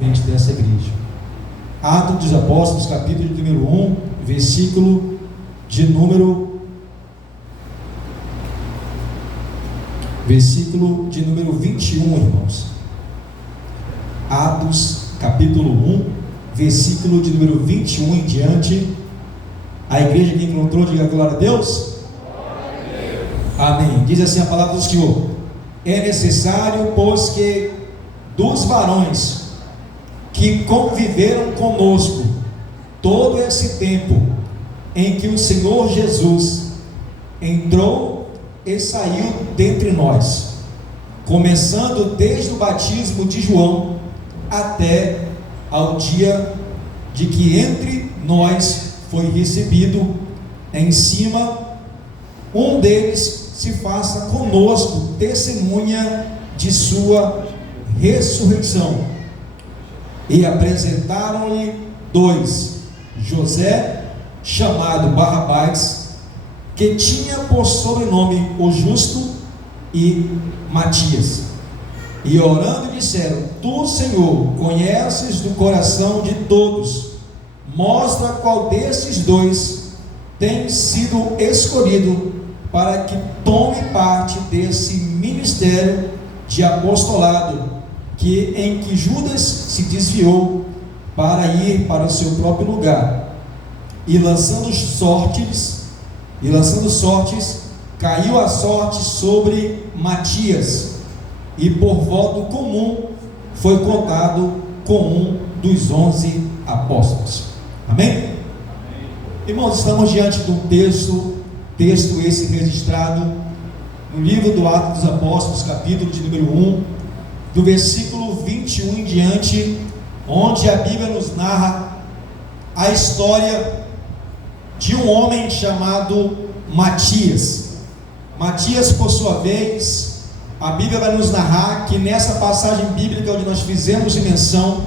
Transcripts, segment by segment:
dessa igreja. Atos dos Apóstolos, capítulo de número 1, versículo de número 21, irmãos. Atos, capítulo 1, versículo de número 21 em diante. A igreja que encontrou, diga glória a Deus. Amém. Diz assim a palavra do Senhor: é necessário, pois, que dos varões que conviveram conosco todo esse tempo em que o Senhor Jesus entrou e saiu dentre nós, começando desde o batismo de João até ao dia de que entre nós foi recebido em cima, um deles se faça conosco testemunha de sua ressurreição. E apresentaram-lhe dois: José, chamado Barrabás, que tinha por sobrenome o Justo, e Matias. E orando disseram: Tu, Senhor, conheces do coração de todos, mostra qual desses dois tem sido escolhido para que tome parte desse ministério de apostolado em que Judas se desviou para ir para o seu próprio lugar. E lançando sortes, caiu a sorte sobre Matias, e por voto comum foi contado com um dos 11 apóstolos. Amém? Irmãos, estamos diante de um texto esse registrado no livro do Atos dos Apóstolos, capítulo de número 1, do versículo 21 em diante, onde a Bíblia nos narra a história de um homem chamado Matias. Matias, por sua vez, a Bíblia vai nos narrar que nessa passagem bíblica onde nós fizemos menção,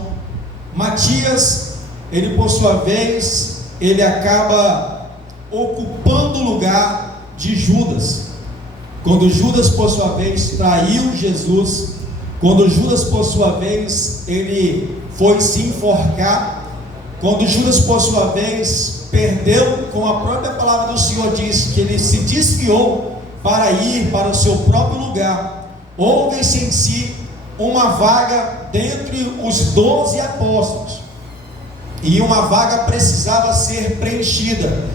Matias, ele por sua vez, ele acaba ocupando o lugar de Judas. Quando Judas por sua vez traiu Jesus, quando Judas por sua vez ele foi se enforcar, quando Judas por sua vez perdeu, como a própria palavra do Senhor diz, que ele se desviou para ir para o seu próprio lugar, houve-se em si uma vaga dentre os 12 apóstolos, e uma vaga precisava ser preenchida,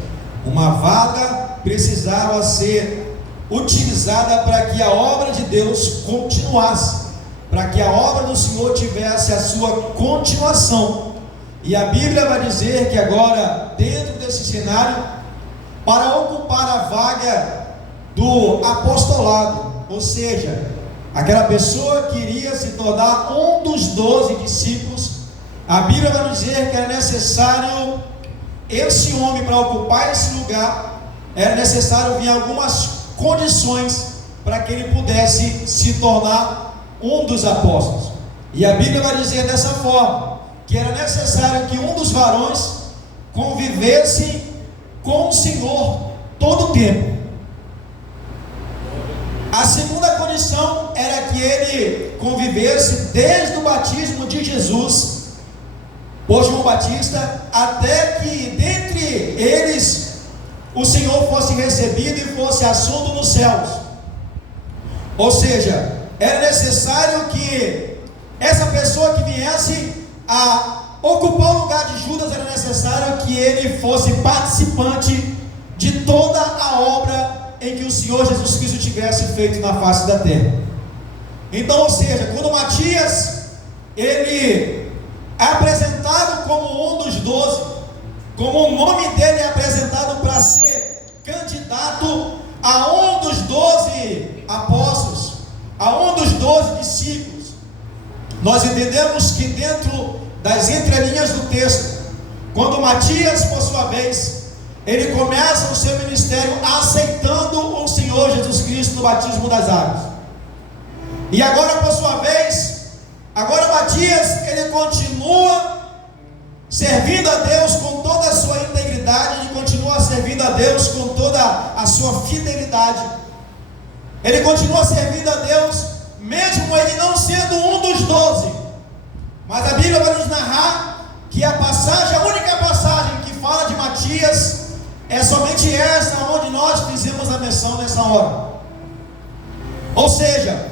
uma vaga precisava ser utilizada para que a obra de Deus continuasse, para que a obra do Senhor tivesse a sua continuação. E a Bíblia vai dizer que agora, dentro desse cenário, para ocupar a vaga do apostolado, ou seja, aquela pessoa que iria se tornar um dos 12 discípulos, a Bíblia vai dizer que era necessário esse homem, para ocupar esse lugar, era necessário vir algumas condições para que ele pudesse se tornar um dos apóstolos. E a Bíblia vai dizer dessa forma, que era necessário que um dos varões convivesse com o Senhor todo o tempo. A segunda condição era que ele convivesse desde o batismo de Jesus por João Batista, até que dentre eles o Senhor fosse recebido e fosse assunto nos céus. Ou seja, era necessário que essa pessoa que viesse a ocupar o lugar de Judas, era necessário que ele fosse participante de toda a obra em que o Senhor Jesus Cristo tivesse feito na face da terra. Então, ou seja, quando Matias ele é apresentado como um dos 12, como o nome dele é apresentado para ser candidato a um dos 12 apóstolos, a um dos 12 discípulos, nós entendemos que dentro das entrelinhas do texto, quando Matias, por sua vez, ele começa o seu ministério aceitando o Senhor Jesus Cristo no batismo das águas, e agora por sua vez, agora Matias, ele continua servindo a Deus com toda a sua integridade, ele continua servindo a Deus com toda a sua fidelidade, ele continua servindo a Deus, mesmo ele não sendo um dos 12, Mas a Bíblia vai nos narrar que a única passagem que fala de Matias é somente essa, onde nós fizemos a menção nessa hora. Ou seja,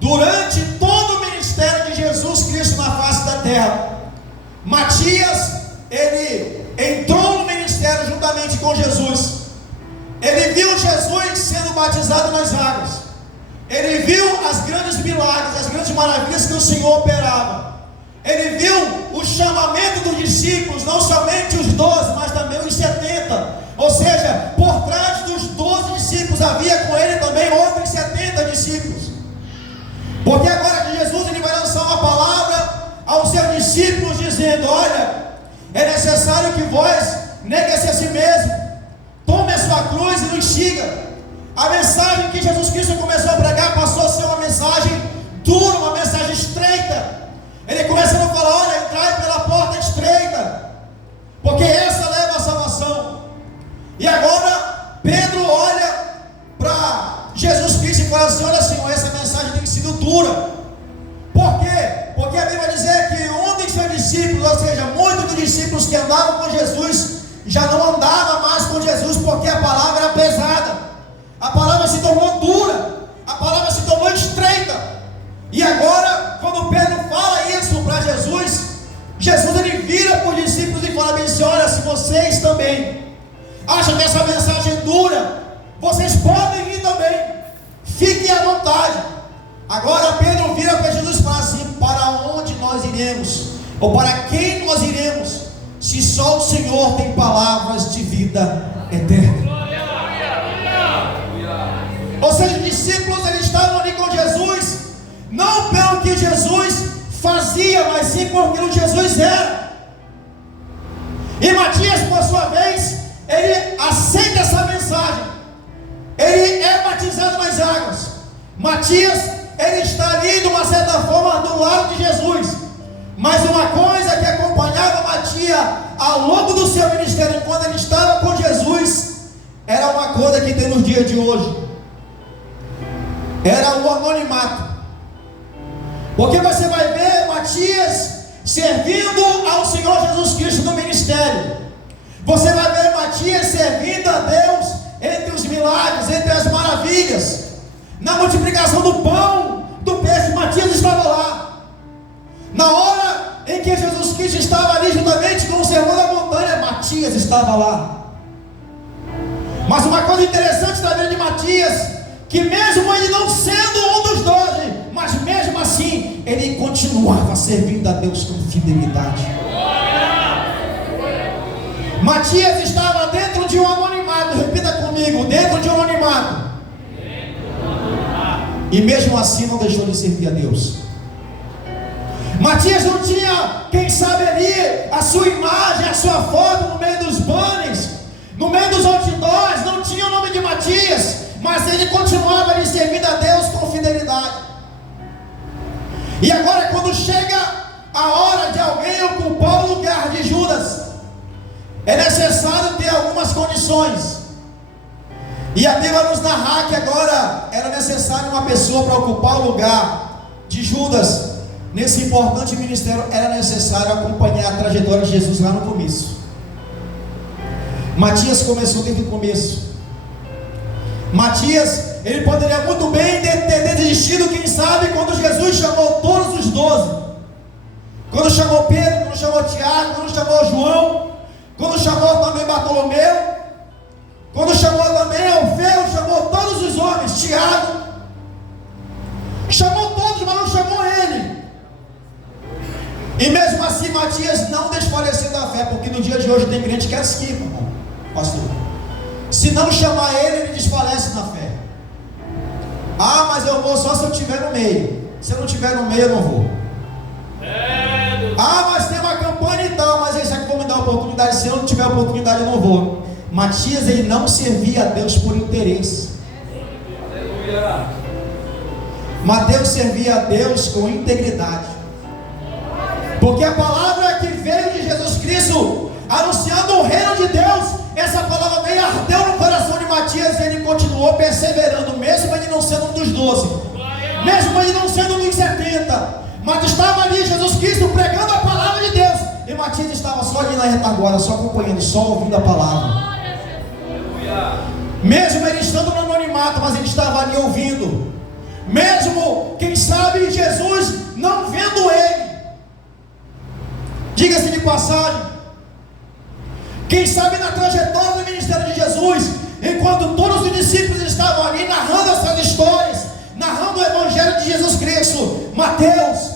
durante todo o ministério de Jesus Cristo na face da terra, Matias, ele entrou no ministério juntamente com Jesus. Ele viu Jesus sendo batizado nas águas. Ele viu as grandes milagres, as grandes maravilhas que o Senhor operava. Ele viu o chamamento dos discípulos, não somente os 12, mas também os 70. Ou seja, por trás dos 12 discípulos havia com ele também outros 70 discípulos. Porque agora que Jesus ele vai lançar uma palavra aos seus discípulos dizendo: olha, é necessário que vós negue-se a si mesmo, tome a sua cruz e nos siga. A mensagem que Jesus Cristo começou a pregar passou a ser uma mensagem dura, uma mensagem estreita. Ele começou a falar: olha, entrai pela porta estreita, porque essa leva a salvação. E agora Pedro olha para Jesus Cristo e fala assim: olha, Senhor, essa mensagem tem sido dura. Por quê? Porque a Bíblia vai dizer que um dos seus discípulos, ou seja, muitos dos discípulos que andavam com Jesus, já não andava mais com Jesus, porque a palavra era pesada, a palavra se tornou dura, a palavra se tornou estreita. E agora, quando Pedro fala isso para Jesus, Jesus ele vira para os discípulos e fala bem assim: olha, se vocês também acham que essa mensagem é dura, vocês podem ir também, fiquem à vontade. Agora Pedro vira para Jesus e fala assim: para onde nós iremos? Ou para quem nós iremos? Se só o Senhor tem palavras de vida eterna. Ou seja, os discípulos eles estavam ali com Jesus, não pelo que Jesus fazia, mas sim por que Jesus era. E Matias, por sua vez, ele aceita essa mensagem. Ele é batizado nas águas. Matias, ele está ali de uma certa forma do lado de Jesus. Mas uma coisa que acompanhava Matias ao longo do seu ministério, quando ele estava com Jesus, era uma coisa que tem nos dias de hoje: era o anonimato. Porque você vai ver Matias servindo ao Senhor Jesus Cristo no ministério. Você vai ver Matias servindo a Deus entre os milagres, entre as maravilhas. Na multiplicação do pão, do peixe, Matias estava lá. Na hora em que Jesus Cristo estava ali juntamente com o sermão da montanha, Matias estava lá. Mas uma coisa interessante da vida de Matias, que mesmo ele não sendo um dos 12, mas mesmo assim, ele continuava servindo a Deus com fidelidade. Matias estava dentro de um anonimato, repita comigo, dentro de um anonimato. E mesmo assim não deixou de servir a Deus. Matias não tinha, quem sabe ali, a sua imagem, a sua foto no meio dos banners, no meio dos outdoors, não tinha o nome de Matias, mas ele continuava ali servindo a Deus com fidelidade. E agora, quando chega a hora de alguém ocupar o lugar de Judas, é necessário ter algumas condições. E a Bíblia nos narra que agora era necessário uma pessoa para ocupar o lugar de Judas. Nesse importante ministério era necessário acompanhar a trajetória de Jesus lá no começo. Matias começou desde o começo. Matias, ele poderia muito bem ter desistido, quem sabe, quando Jesus chamou todos os 12. Quando chamou Pedro, quando chamou Tiago, quando chamou João, quando chamou também Bartolomeu, quando chamou também Alfeu, chamou todos os homens, Tiago, chamou todos, mas não chamou ele. E mesmo assim Matias não desfaleceu da fé, porque no dia de hoje tem crente que é assim, irmão, pastor. Se não chamar ele desfalece na fé. Ah, mas eu vou só se eu estiver no meio. Se eu não estiver no meio, eu não vou. Ah, mas tem uma campanha e tal, mas esse aqui vou me dar oportunidade. Se eu não tiver oportunidade, eu não vou. Matias, ele não servia a Deus por interesse. Mateus servia a Deus com integridade. Porque a palavra que veio de Jesus Cristo, anunciando o reino de Deus, essa palavra veio e ardeu no coração de Matias, e ele continuou perseverando, mesmo ele não sendo um dos 12, mesmo ele não sendo um dos 70, mas estava ali Jesus Cristo pregando a palavra de Deus, e Matias estava só ali na retaguarda, só acompanhando, só ouvindo a palavra. Mesmo ele estando no anonimato, mas ele estava ali ouvindo. Mesmo, quem sabe, Jesus não vendo ele. Diga-se de passagem, quem sabe na trajetória do ministério de Jesus, enquanto todos os discípulos estavam ali narrando essas histórias, narrando o evangelho de Jesus Cristo, Mateus,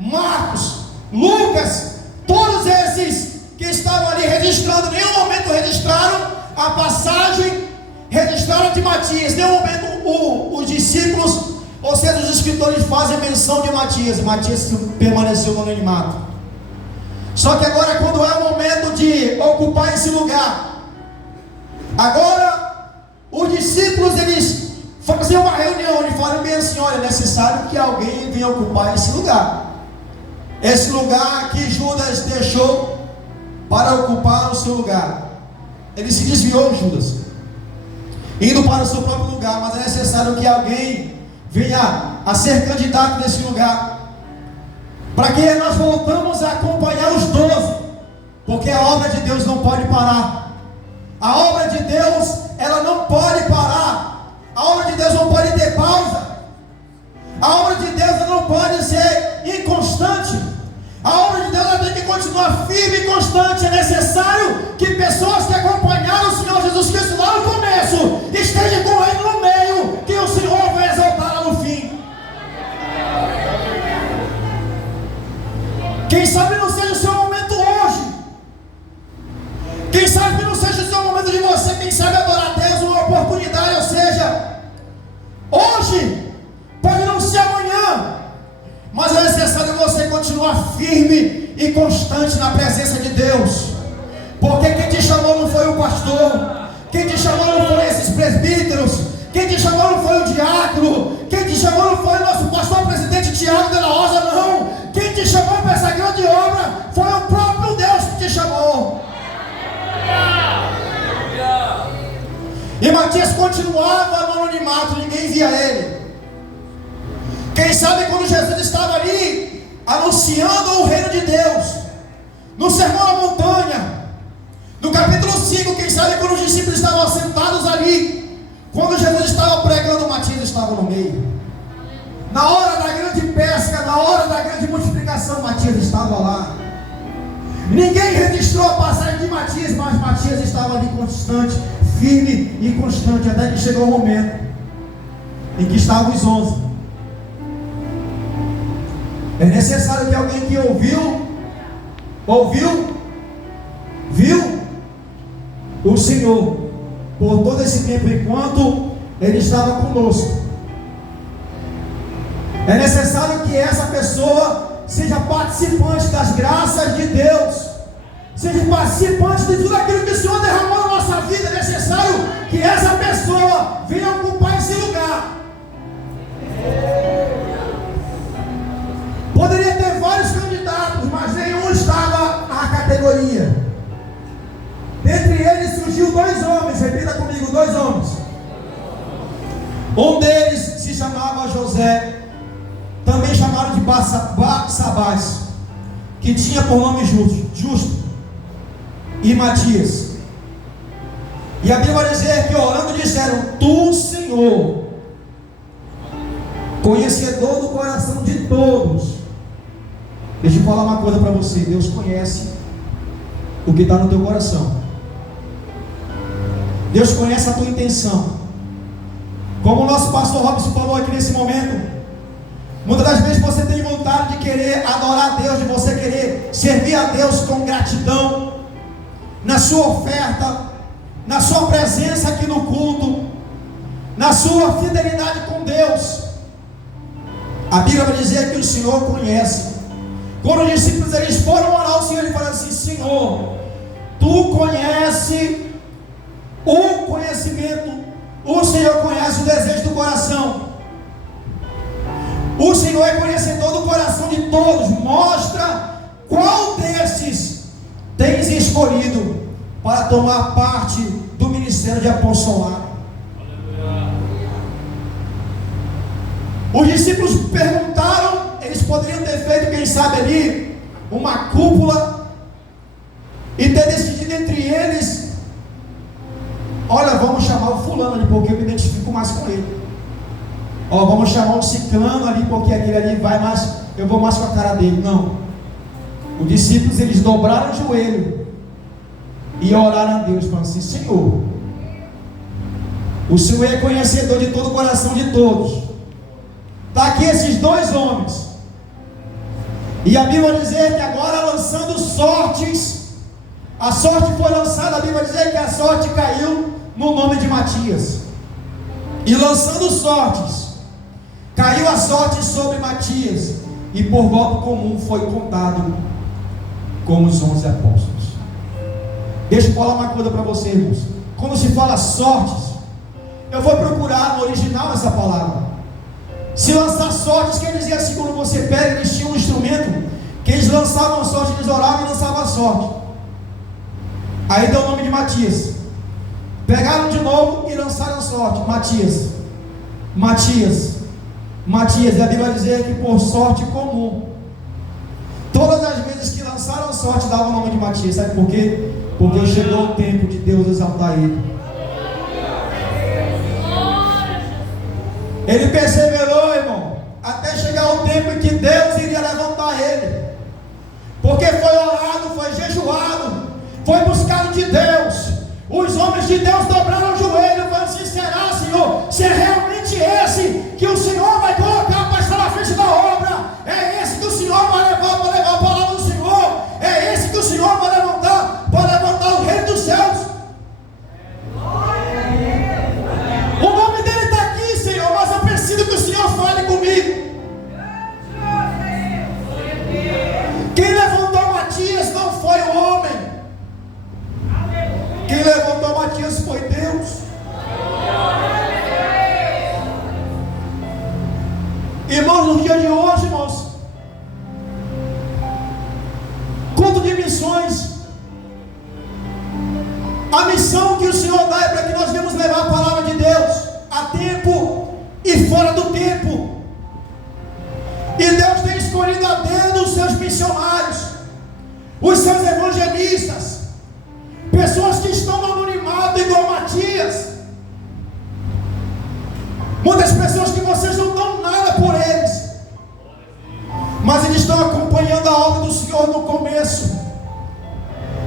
Marcos, Lucas, todos esses que estavam ali registrando, em nenhum momento registraram a passagem, registraram de Matias, em nenhum momento os discípulos, ou seja, os escritores fazem menção de Matias. Matias permaneceu no anonimato. Só que agora, quando é o momento de ocupar esse lugar, agora os discípulos, eles faziam uma reunião e falaram bem assim: olha, é necessário que alguém venha ocupar esse lugar. Esse lugar que Judas deixou para ocupar o seu lugar. Ele se desviou, Judas, indo para o seu próprio lugar, mas é necessário que alguém venha a ser candidato nesse lugar, para que nós voltamos a acompanhar os 12, porque a obra de Deus não pode parar. A obra de Deus, ela não pode parar. A obra de Deus não pode ter pausa. A obra de Deus, ela não pode ser inconstante. A obra de Deus, ela tem que continuar firme e constante. É necessário que pessoas que acompanharam o Senhor Jesus Cristo lá no começo estejam com ele no meio, que o Senhor vai exaltar lá no fim. Quem sabe não seja o seu momento hoje. Quem sabe que não seja o seu momento de você, quem sabe, adorar a Deus, uma oportunidade, ou seja, hoje, pode não ser amanhã, mas é necessário você continuar firme e constante na presença de Deus, porque quem te chamou não foi o pastor, quem te chamou não foi esses presbíteros, quem te chamou não foi o diácono, quem te chamou não foi o nosso pastor presidente Tiago de la Rosa, não. Quem te chamou para essa grande obra foi o próprio Deus que te chamou. E Matias continuava no anonimato, ninguém via ele. Quem sabe quando Jesus estava ali anunciando o reino de Deus, no Sermão da Montanha, no capítulo 5, quem sabe quando os discípulos estavam assentados ali, quando Jesus estava pregando, Matias estava no meio. Na hora da grande pesca, na hora da grande multiplicação, Matias estava lá. Ninguém registrou a passagem de Matias, mas Matias estava ali constante, firme e constante, até que chegou o momento em que estavam os 11. É necessário que alguém que viu o Senhor por todo esse tempo, enquanto Ele estava conosco. É necessário que essa pessoa seja participante das graças de Deus, seja participante de tudo aquilo que o Senhor derramou na nossa vida. É necessário que essa pessoa venha ocupar esse lugar. Poderia ter vários candidatos, mas nenhum estava à categoria. Dentre eles surgiu 2 homens, repita comigo, 2 homens. Um deles se chamava José, também chamado de Barsabás, que tinha por nome Justo, e Matias. E a Bíblia vai dizer que orando disseram: Tu, Senhor, conhecedor do coração de todos. Deixa eu falar uma coisa para você: Deus conhece o que está no teu coração. Deus conhece a tua intenção. Como o nosso pastor Robson falou aqui nesse momento, muitas das vezes você tem vontade de querer adorar a Deus, de você querer servir a Deus com gratidão, na sua oferta, na sua presença aqui no culto, na sua fidelidade com Deus. A Bíblia vai dizer que o Senhor conhece. Quando os discípulos eles foram orar ao Senhor, ele falou assim: Senhor, Tu conhece o conhecimento, o Senhor conhece o desejo do coração. O Senhor é conhecedor do coração de todos. Mostra qual desses tens escolhido para tomar parte do ministério de apostolado. Os discípulos perguntaram, eles eles poderiam ter feito, quem sabe ali, uma cúpula e ter decidido entre eles: olha, vamos chamar o fulano ali, porque eu me identifico mais com ele. Ó, vamos chamar o ciclano ali, porque aquele ali vai mais, eu vou mais com a cara dele. Não. Os discípulos, eles dobraram o joelho e oraram a Deus, falando assim: Senhor, o Senhor é conhecedor de todo o coração de todos. Está aqui esses dois homens, e a Bíblia vai dizer que agora, lançando sortes, a sorte foi lançada. A Bíblia vai dizer que a sorte caiu no nome de Matias. E lançando sortes, caiu a sorte sobre Matias, e por voto comum foi contado como os 11 apóstolos. Deixa eu falar uma coisa para você, irmãos. Quando se fala sortes, eu vou procurar no original essa palavra. Se lançar sortes, quer dizer assim, quando você pega, eles tinham um instrumento que eles lançavam a sorte, eles oravam e lançavam a sorte. Aí deu o nome de Matias. Pegaram de novo e lançaram a sorte. Matias, Matias, Matias. E a Bíblia vai dizer que por sorte comum, todas as vezes que lançaram a sorte, davam o nome de Matias. Sabe por quê? Porque chegou o tempo de Deus exaltar ele. Ele perseverou, irmão, até chegar o tempo em que Deus iria levantar ele. Porque foi orado, foi jejuado, foi buscado de Deus. Os homens de Deus dobraram o joelho e falaram assim: será, Senhor? Se é realmente esse que o Senhor vai colocar para estar na frente da obra, é esse que o Senhor vai levar para levar a palavra do Senhor, é esse que o Senhor vai levantar para levantar o reino dos céus. O nome dele está aqui, Senhor, mas eu preciso que o Senhor fale comigo. Quem levantou Matias não foi o homem. Quem levantou Matias foi Deus. Irmãos, no dia de hoje, irmãos, culto de missões, a missão que o Senhor dá é para que nós venhamos levar a palavra de Deus a tempo e fora do tempo. E Deus tem escolhido a dedo os seus missionários, os seus evangelistas, pessoas que estão no anonimato igual Matias. Muitas pessoas que vocês não dão nada por eles, mas eles estão acompanhando a obra do Senhor no começo,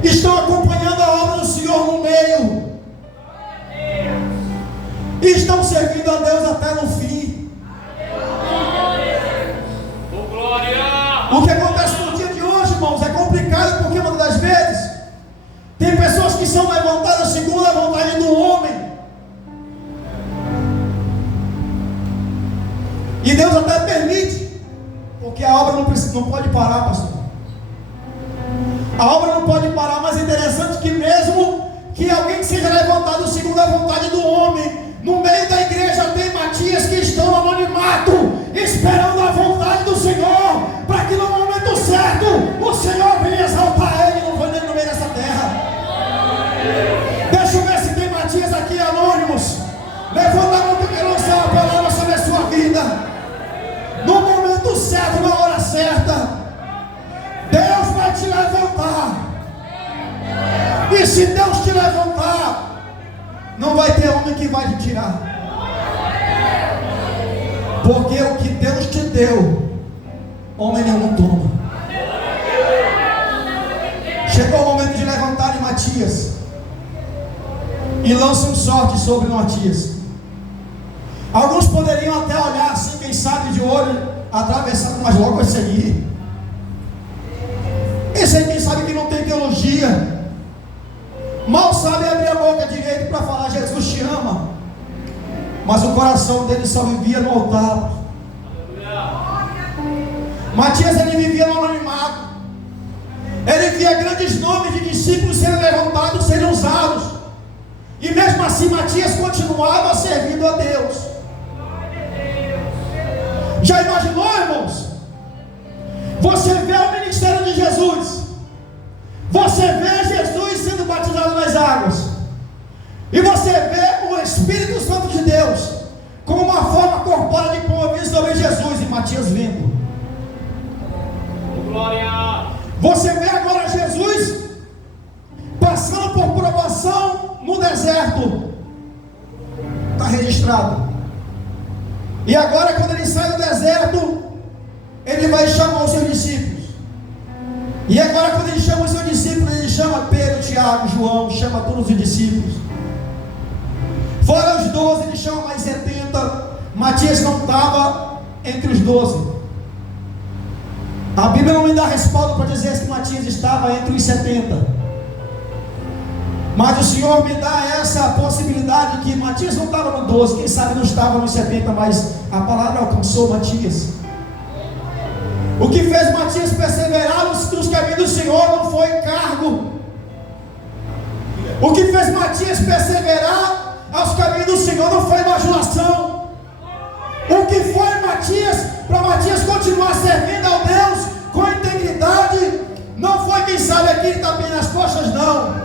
estão acompanhando a obra do Senhor no meio, e estão servindo a Deus até no fim. O que acontece no dia de hoje, irmãos, é complicado, porque muitas das vezes tem pessoas que são levantadas segundo a vontade do homem, e Deus até permite, porque a obra não pode parar, pastor. A obra não pode parar, mas é interessante que mesmo que alguém seja levantado segundo a vontade do homem, no meio da igreja tem Matias que estão no anonimato, esperando a vontade do Senhor, para que no momento certo o Senhor venha exaltar ele no meio dessa terra. Deixa eu ver se tem Matias aqui anônimos. Levanta a mão que eu quero lançar uma palavra sobre a sua vida. No momento certo, na hora certa, Deus vai te levantar. E se Deus te levantar, não vai ter homem que vai te tirar. Porque o que Deus te deu, homem nenhum toma. Chegou o momento de levantar Matias e lançam sorte sobre Matias. Alguns poderiam até olhar assim, quem sabe de olho atravessado, mas logo esse aí, quem sabe que não tem teologia, mal sabe abrir a boca direito para falar Jesus te ama, mas o coração dele só vivia no altar. Matias, ele vivia no anonimato, ele via grandes nomes de discípulos sendo levantados, sendo usados, e mesmo assim Matias continuava servindo a Deus. Já imaginou, irmãos? Você vê o ministério de Jesus, você vê Jesus sendo batizado nas águas, e você vê o Espírito Santo de Deus como uma forma corpórea de convívio sobre Jesus, e Matias vendo. Você vê agora Jesus passando por provação no deserto. Está registrado. E agora, quando ele sai do deserto, ele vai chamar os seus discípulos. E agora, quando ele chama os seus discípulos, ele chama Pedro, Tiago, João, chama todos os discípulos. Fora os 12, ele chama mais 70. Matias não estava entre os 12. A Bíblia não me dá respaldo para dizer que Matias estava entre os 70. Mas o Senhor me dá essa possibilidade que Matias não estava no 12, quem sabe não estava nos 70, mas a palavra alcançou Matias. O que fez Matias perseverar nos caminhos do Senhor não foi cargo. O que fez Matias perseverar aos caminhos do Senhor não foi bajulação. O que foi Matias, para Matias continuar servindo ao Deus com integridade, não foi quem sabe aqui ele está bem nas costas, não.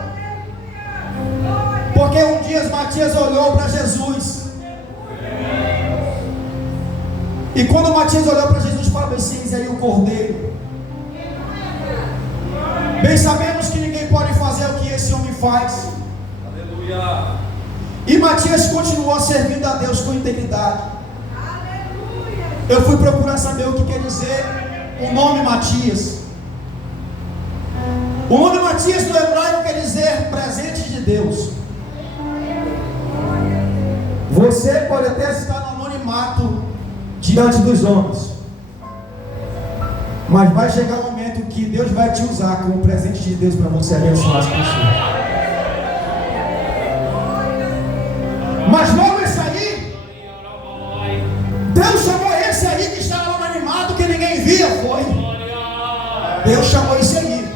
Porque um dia Matias olhou para Jesus. E quando Matias olhou para Jesus, falou assim: eis aí o Cordeiro. Bem sabemos que ninguém pode fazer o que esse homem faz. Aleluia. E Matias continuou servindo a Deus com integridade. Aleluia. Eu fui procurar saber o que quer dizer o nome Matias. O nome Matias no hebraico quer dizer presente de Deus. Você pode até estar no anonimato diante dos homens, mas vai chegar um momento que Deus vai te usar como presente de Deus para você abençoar as pessoas. Mas logo esse aí, Deus chamou esse aí que estava lá no anonimato, que ninguém via, foi. Deus chamou esse aí.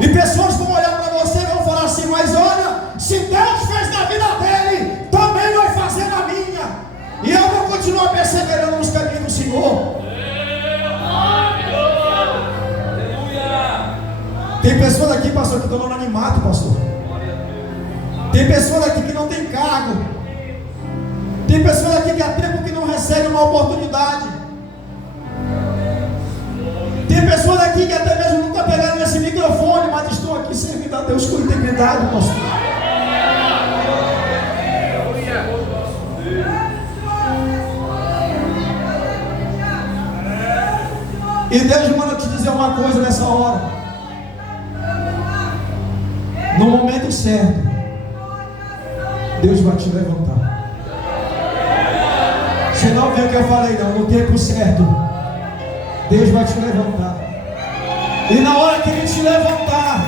E pessoas vão olhar para você e vão falar assim: mas olha, se Deus fez na vida dele, também vai fazer na minha. E eu vou continuar perseverando nos caminhos do Senhor. Tem pessoas aqui, pastor, que estão no anonimato, pastor. Tem pessoas aqui que não tem cargo. Tem pessoas aqui que há tempo que não recebem uma oportunidade. Tem pessoas aqui que até mesmo não estão pegando nesse microfone, mas estão aqui servindo a Deus com integridade, pastor. E Deus manda te dizer uma coisa nessa hora. No momento certo, Deus vai te levantar. Se não vê o que eu falei, não, no tempo certo, Deus vai te levantar. E na hora que Ele te levantar,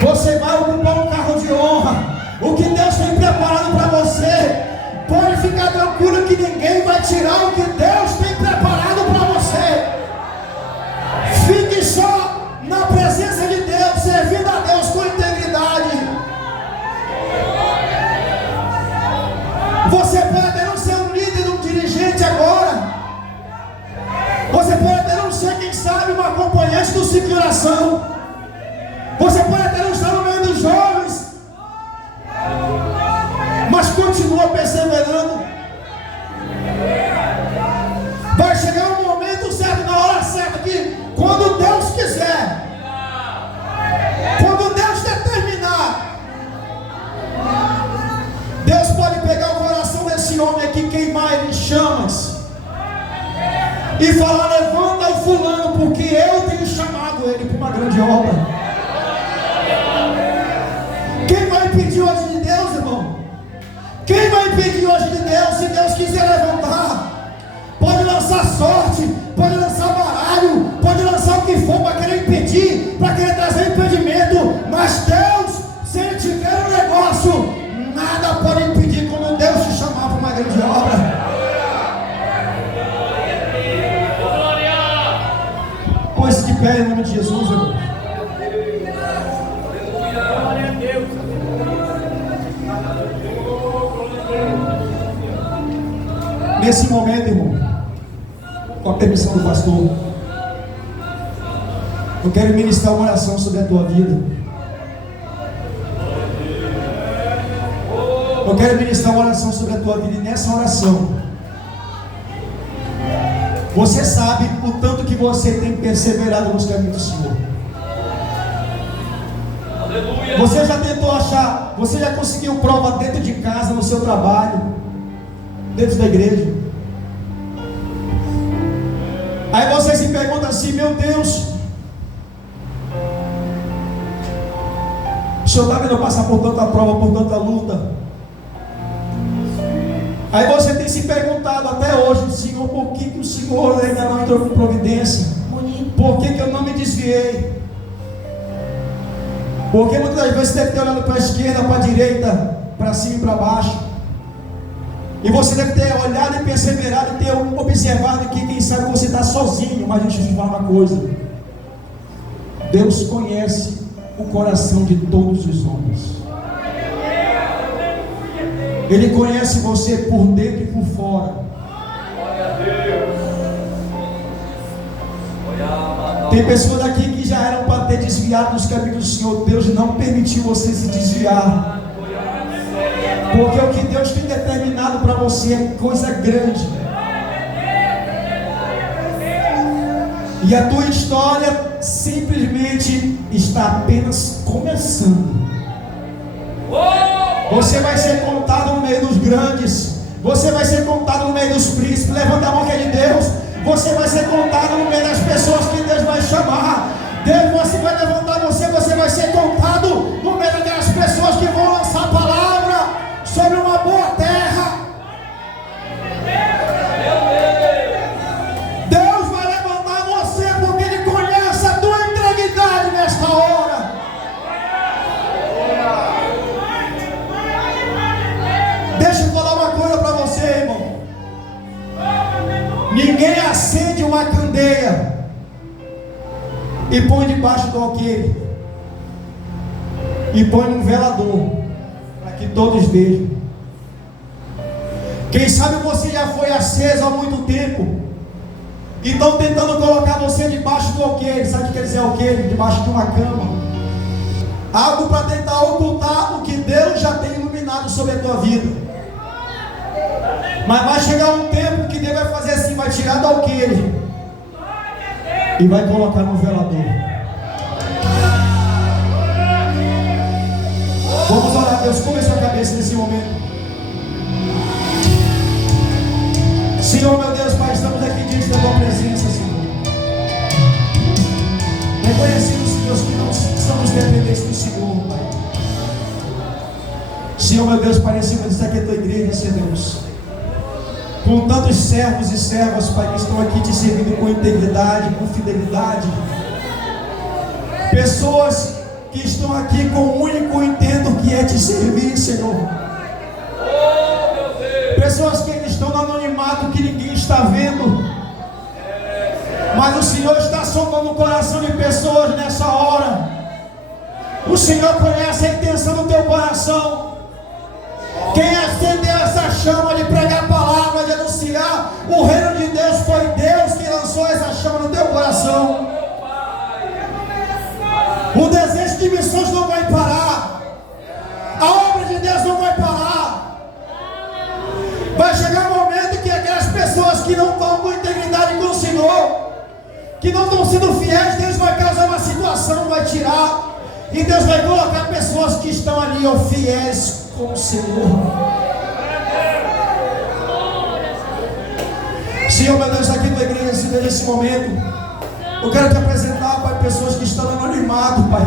você vai ocupar um carro de honra. O que Deus tem preparado para você, pode ficar tranquilo que ninguém vai tirar o que Deus tem preparado para você. Fique só na presença de Deus, servindo a Deus com integridade. Você pode até não ser um líder, um dirigente agora. Você pode até não ser, quem sabe, um acompanhante do ciclo de oração. Você pode até não estar no meio dos jovens, mas continua perseverando. Vai chegar um momento certo, na hora certa, que quando Deus quiser, quando Deus determinar, Deus pode pegar o coração desse homem aqui, queimar ele em chamas e falar: levanta o fulano, porque eu tenho chamado ele para uma grande obra. Quem vai impedir hoje de Deus, irmão? Quem vai impedir hoje de Deus? Se Deus quiser levantar, pode lançar sorte, pode lançar baralho, pode lançar o que for para querer impedir, para querer trazer impedimento. Mas Deus, se Ele tiver um negócio, nada pode impedir quando Deus te chamar para uma grande obra. Põe-se de pé em nome de Jesus, irmão. Nesse momento, irmão, com a permissão do pastor, eu quero ministrar uma oração sobre a tua vida. Eu quero ministrar uma oração sobre a tua vida. E nessa oração, você sabe o tanto que que você tem perseverado nos caminhos do Senhor? Você já tentou achar, você já conseguiu prova dentro de casa, no seu trabalho, dentro da igreja? Aí você se pergunta assim: meu Deus, o Senhor está vendo eu passar por tanta prova, por tanta luta? Aí você tem se perguntado até hoje: Senhor, por que o Senhor ainda não entrou com providência? Por que eu não me desviei? Porque muitas das vezes você deve ter olhado para a esquerda, para a direita, para cima e para baixo. E você deve ter olhado e perseverado e ter observado que quem sabe você está sozinho. Mas deixa eu te falar uma coisa: Deus conhece o coração de todos os homens. Ele conhece você por dentro e por fora. Tem pessoas aqui que já eram para ter desviado dos caminhos do Senhor. Deus não permitiu você se desviar, porque o que Deus tem determinado para você é coisa grande. E a tua história simplesmente está apenas começando. Você vai ser contado no meio dos grandes. Você vai ser contado no meio dos príncipes. Levanta a mão que é de Deus. Você vai ser contado no meio das pessoas que Deus vai chamar. Deus vai levantar você. Você vai ser contado no meio daquelas pessoas que vão lançar a palavra sobre uma boa terra. Deus vai levantar você porque Ele conhece a tua integridade nesta hora. Deixa eu falar uma coisa para você, irmão. Ninguém acende uma candeia e põe debaixo do alqueire e põe num velador para que todos vejam. Quem sabe você já foi aceso há muito tempo e estão tentando colocar você debaixo do alqueire. Sabe o que quer dizer alqueire? Debaixo de uma cama. Algo para tentar ocultar o que Deus já tem iluminado sobre a tua vida. Mas vai chegar um tempo que Deus vai fazer assim: vai tirar do alqueire e vai colocar no velador. Vamos orar a Deus. Curva a sua cabeça nesse momento. Senhor, meu Deus, Pai, estamos aqui diante da tua presença, Senhor, reconhecendo, Senhor, que não somos dependentes do Senhor, Pai. Senhor, meu Deus, Pai, em cima disso aqui é a tua igreja, Senhor Deus, com tantos servos e servas, Pai, que estão aqui te servindo com integridade, com fidelidade. Pessoas que estão aqui com o único intento que é te servir, Senhor. Pessoas que estão no anonimato, que ninguém está vendo, mas o Senhor está sondando o coração de pessoas nessa hora. O Senhor conhece a intenção do teu coração. Quem acendeu essa chama de pregar a palavra, de anunciar o reino de Deus, foi Deus que lançou essa chama no teu coração. O desejo de missões não vai parar. A obra de Deus não vai parar. Vai chegar um momento que aquelas pessoas que não estão com integridade com o Senhor, que não estão sendo fiéis, Deus vai causar uma situação, vai tirar, e Deus vai colocar pessoas que estão ali, ó, fiéis com o Senhor. Senhor, meu Deus, aqui na igreja, Senhor, nesse momento, eu quero te apresentar, Pai, pessoas que estão no anonimato, Pai.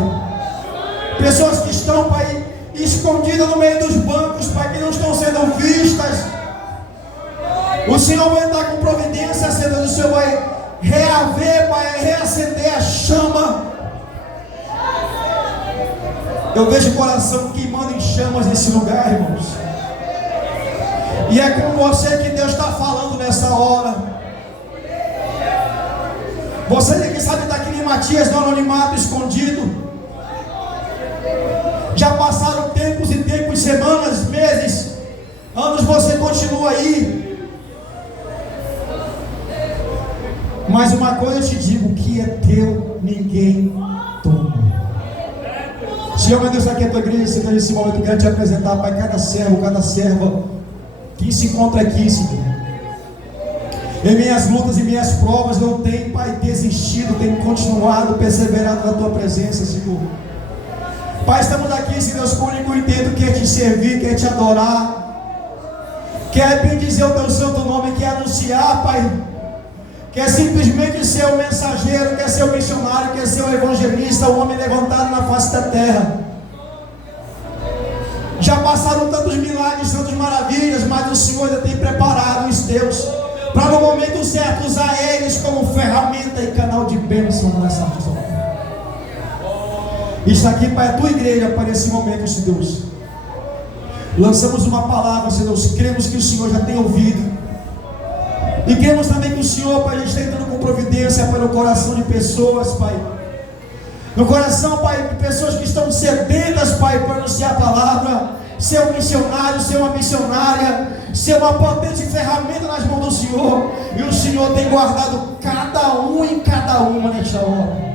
Pessoas que estão, Pai, escondidas no meio dos bancos, Pai, que não estão sendo vistas. O Senhor vai entrar com providência, Senhor. O Senhor vai reaver, Pai, reacender a chama. Eu vejo o coração queimando em chamas nesse lugar, irmãos. E é com você que Deus está falando nessa hora. Você que sabe está aqui em Matias, no anonimato, escondido. Já passaram tempos e tempos, semanas, meses, anos, você continua aí. Mas uma coisa eu te digo: que é teu, ninguém toma. Senhor, meu Deus, aqui é a tua igreja, Senhor, nesse momento eu quero te apresentar, Pai, cada servo, cada serva que se encontra aqui, Senhor. Em minhas lutas e minhas provas eu tenho, Pai, desistido desistido, tem continuado, perseverado na tua presença, Senhor. Pai, estamos aqui, Senhor Deus, com o único intento que é te servir, que é te adorar, quer bendizer o teu santo nome, quer anunciar, Pai, quer simplesmente ser o mensageiro, quer ser o missionário, quer ser o evangelista, o homem levantado na face da terra. Já passaram tantos milagres, tantas maravilhas, mas o Senhor ainda tem preparado os teus para no momento certo usar eles como ferramenta e canal de bênção nessa zona. Está aqui para a tua igreja, para esse momento, Senhor Deus. Lançamos uma palavra, Senhor Deus. Cremos que o Senhor já tem ouvido. E cremos também que o Senhor, Pai, já está entrando com providência para o coração de pessoas, Pai. No coração, Pai, de pessoas que estão sedentas, Pai, para anunciar a palavra, ser um missionário, ser uma missionária, ser uma potente ferramenta nas mãos do Senhor. E o Senhor tem guardado cada um e cada uma nesta hora.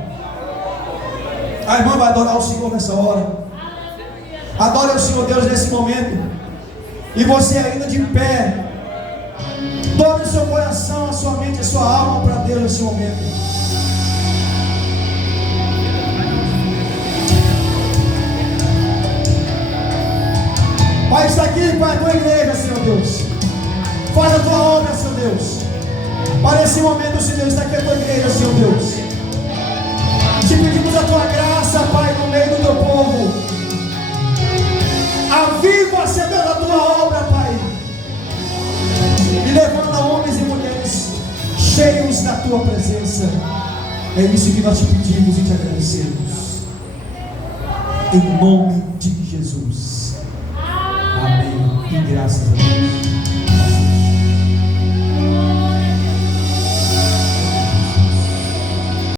A irmã vai adorar o Senhor nessa hora. Adore o Senhor Deus nesse momento. E você ainda de pé, dobre o seu coração, a sua mente, a sua alma para Deus nesse momento. Pai, está aqui para a tua igreja, Senhor Deus. Faz a tua obra, Senhor Deus. Para esse momento, Senhor Deus, está aqui a tua igreja, Senhor Deus. Te pedimos a tua graça, Pai, no meio do teu povo. Aviva, Senhor, a tua obra, Pai. E levanta homens e mulheres cheios da tua presença. É isso que nós te pedimos e te agradecemos. Em nome de Jesus. Amém. E graças a Deus.